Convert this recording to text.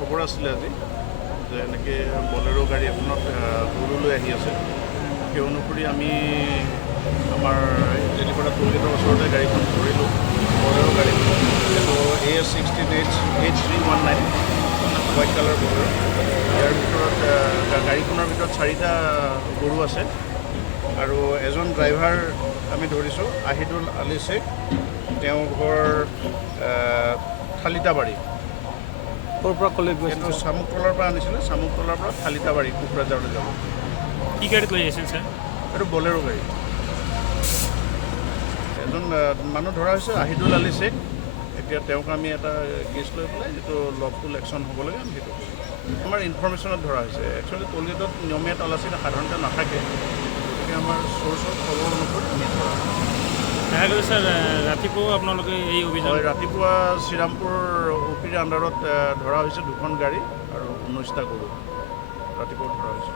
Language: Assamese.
খবৰ আছিলে আজি যে এনেকৈ বলেৰো গাড়ী এখনত গৰু লৈ আহি আছে। সেই অনুসৰি আমি আমাৰ তেলিপাৰা টোলগেটৰ ওচৰতে গাড়ীখন ধৰিলোঁ, বলেৰো গাড়ী। এইটো AS16H319 হোৱাইট কালাৰ বলেৰো। ইয়াৰ ভিতৰত গাড়ীখনৰ ভিতৰত 4টা গৰু আছে আৰু এজন ড্ৰাইভাৰ আমি ধৰিছোঁ, আহিদুল আলী শ্বেখ। তেওঁ ঘৰ থালিতাবাৰী। ক'ৰ পৰা ক'লৈ এইটো গৈছিল? চামুকতলাৰ পৰা আনিছিলে, চামুকতলাৰ পৰা থালিতাবাৰী কোকৰাঝাৰলৈ যাব। কি গাড়ীত লৈ আহিছিল ছাৰ? এইটো বলেৰো গাড়ী। এজন মানুহ ধৰা হৈছে আহিদুল আলী শ্বেখ। এতিয়া তেওঁক আমি এটা কেছ লৈ পেলাই যিটো লফুল একশ্যন হ'ব লাগে আমি সেইটো কৰিম। আমাৰ ইনফৰ্মেশ্যনত ধৰা হৈছে। একচুৱেলি টোলগেটত নিয়মীয়া তালাচী সাধাৰণতে নাথাকে, গতিকে আমাৰ চ'ৰ্চৰ খবৰ অনুসৰি আমি ধৰা দেখা গৈছে ছাৰ ৰাতিপুৱাও আপোনালোকে এই অভিযান? হয়, ৰাতিপুৱা শ্ৰীৰামপুৰ OPৰ আণ্ডাৰত ধৰা হৈছে 2খন গাড়ী আৰু 19টা গৰু ৰাতিপুৱা ধৰা হৈছে।